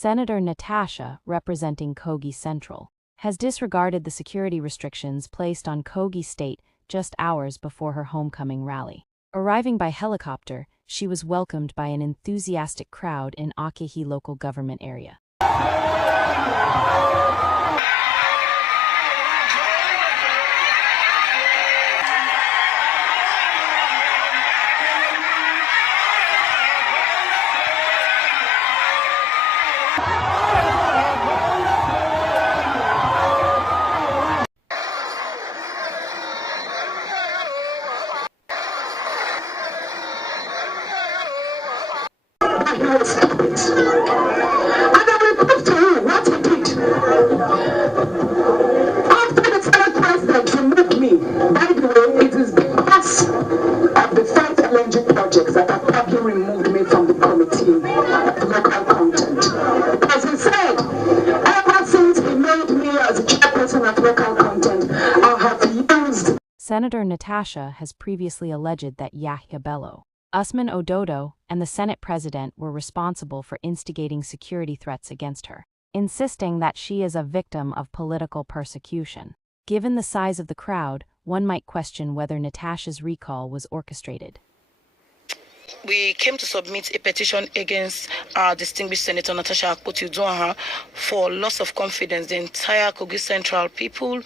Senator Natasha, representing Kogi Central, has disregarded the security restrictions placed on Kogi State just hours before her homecoming rally. Arriving by helicopter, she was welcomed by an enthusiastic crowd in Akehi local government area. And I will prove to you what he did. After the Senate president removed me, by the way, it is because of the 5 LNG projects that have probably removed me from the committee of local content. Because he said, ever since he made me as a chairperson of local content, I have used. Senator Natasha has previously alleged that Yahya Bello, Usman Ododo, and the Senate president were responsible for instigating security threats against her, insisting that she is a victim of political persecution. Given the size of the crowd, one might question whether Natasha's recall was orchestrated. We came to submit a petition against our distinguished Senator Natasha for loss of confidence. The entire Kogi Central people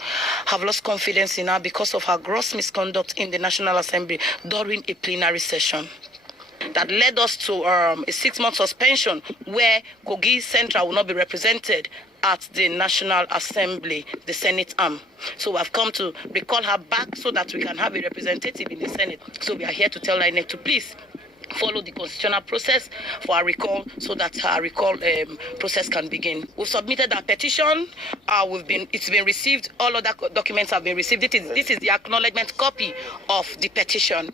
have lost confidence in her because of her gross misconduct in the National Assembly during a plenary session. That led us to a 6-month suspension where Kogi Central will not be represented at the National Assembly, the Senate arm. So I've come to recall her back so that we can have a representative in the Senate. So we are here to tell INEC to please follow the constitutional process for our recall so that our recall process can begin. We've submitted our petition. It's been received. All other documents have been received. This is the acknowledgement copy of the petition.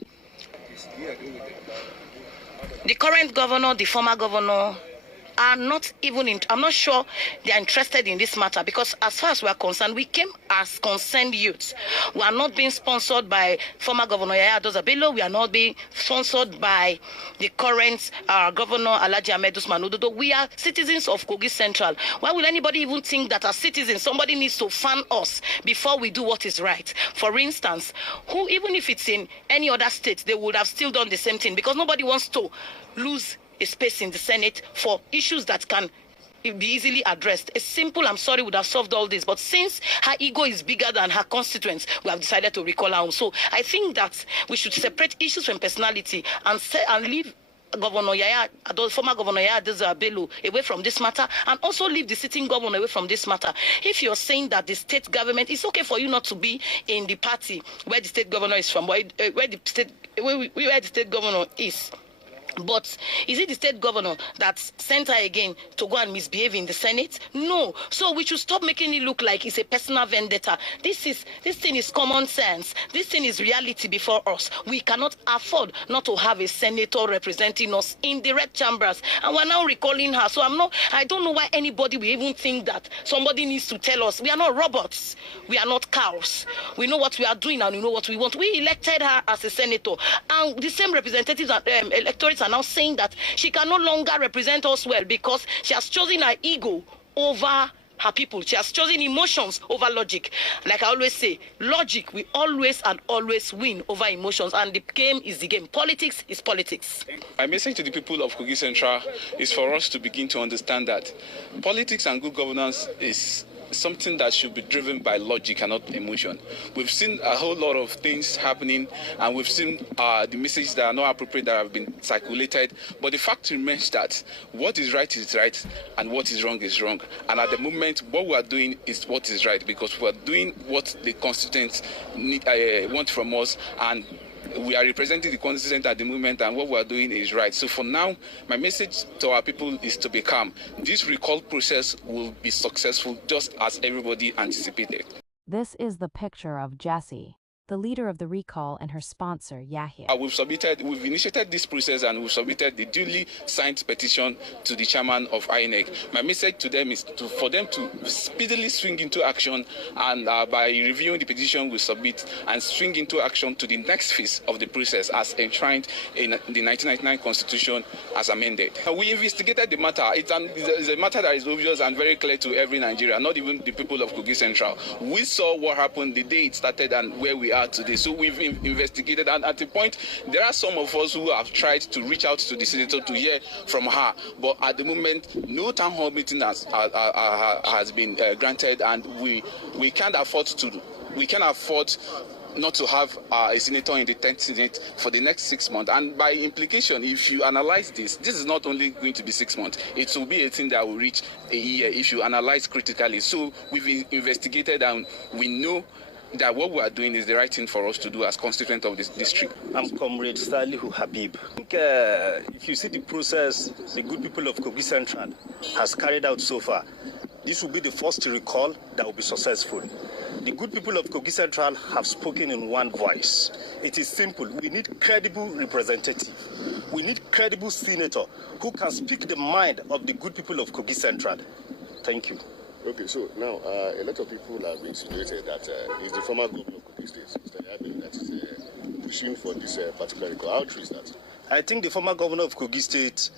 The current governor, the former governor, are not even I'm not sure they are interested in this matter, because as far as we are concerned, we came as concerned youths. We are not being sponsored by former Governor Yahya Bello. We are not being sponsored by the current Governor Alhaji Ahmed Usman Ododo. We are citizens of Kogi Central. Why will anybody even think that as citizens, somebody needs to fan us before we do what is right? For instance, even if it's in any other state, they would have still done the same thing, because nobody wants to lose a space in the Senate for issues that can be easily addressed. A simple "I'm sorry" would have solved all this. But since her ego is bigger than her constituents, we have decided to recall her home. So I think that we should separate issues from personality and leave Governor Yahya, former Governor Yahya Bello, away from this matter, and also leave the sitting governor away from this matter. If you're saying that the state government, it's okay for you not to be in the party where the state governor is from, where the state governor is. But is it the state governor that sent her again to go and misbehave in the Senate? No. So we should stop making it look like it's a personal vendetta. This thing is common sense. This thing is reality before us. We cannot afford not to have a senator representing us in the red chambers. And we're now recalling her. So I don't know why anybody will even think that somebody needs to tell us. We are not robots. We are not cows. We know what we are doing and we know what we want. We elected her as a senator. And the same representatives and electorates are now saying that she can no longer represent us well because she has chosen her ego over her people. She has chosen emotions over logic. Like I always say, logic will always and always win over emotions, and the game is the game. Politics is politics. My message to the people of Kogi Central is for us to begin to understand that politics and good governance is something that should be driven by logic and not emotion. We've seen a whole lot of things happening, and we've seen the messages that are not appropriate that have been circulated. But the fact remains that what is right, and what is wrong. And at the moment, what we are doing is what is right, because we are doing what the constituents want from us, and we are representing the constituent at the moment, and what we are doing is right. So for now, my message to our people is to be calm. This recall process will be successful just as everybody anticipated. This is the picture of Jesse, the leader of the recall and her sponsor, Yahya. We've initiated this process and we've submitted the duly signed petition to the chairman of INEC. My message to them is for them to speedily swing into action, and by reviewing the petition we submit and swing into action to the next phase of the process as enshrined in the 1999 Constitution as amended. We investigated the matter. It's a matter that is obvious and very clear to every Nigerian, not even the people of Kogi Central. We saw what happened the day it started and where we are today. So we've investigated, and at the point, there are some of us who have tried to reach out to the senator to hear from her, but at the moment, no town hall meeting has been granted, and we can't afford not to have a senator in the 10th Senate for the next 6 months. And by implication, if you analyze this is not only going to be 6 months, it will be a thing that will reach a year if you analyze critically. So we've investigated and we know that what we are doing is the right thing for us to do as constituent of this district. I'm Comrade Salihu Habib. I think if you see the process the good people of Kogi Central has carried out so far, this will be the first recall that will be successful. The good people of Kogi Central have spoken in one voice. It is simple. We need credible representative. We need credible senator who can speak the mind of the good people of Kogi Central. Thank you. Okay, so now a lot of people have insinuated that it's the former governor of Kogi State, Mr. Yabin, that is pushing for this particular recall. How true is that? I think the former governor of Kogi State,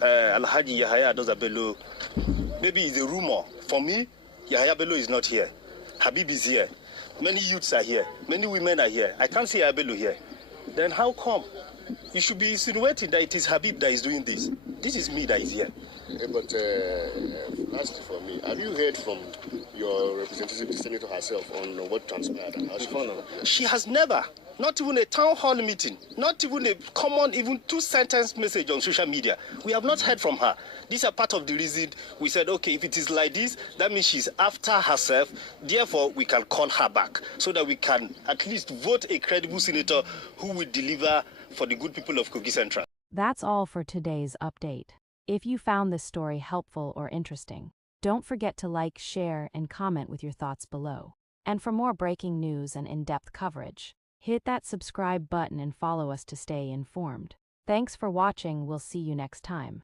Alhaji Yahaya Bello, maybe it's a rumor. For me, Yahaya Bello is not here. Habib is here. Many youths are here. Many women are here. I can't see Yahaya Bello here. Then how come? You should be insinuating that it is Habib that is doing this. This is me that is here. But lastly for me, have you heard from your representative, the senator herself, on what transpired and how she found out? She has never, not even a town hall meeting, not even a common, even 2-sentence message on social media. We have not heard from her. These are part of the reason we said, okay, if it is like this, that means she's after herself. Therefore, we can call her back so that we can at least vote a credible senator who will deliver for the good people of Kogi Central. That's all for today's update. If you found this story helpful or interesting, don't forget to like, share, and comment with your thoughts below. And for more breaking news and in-depth coverage, hit that subscribe button and follow us to stay informed. Thanks for watching. We'll see you next time.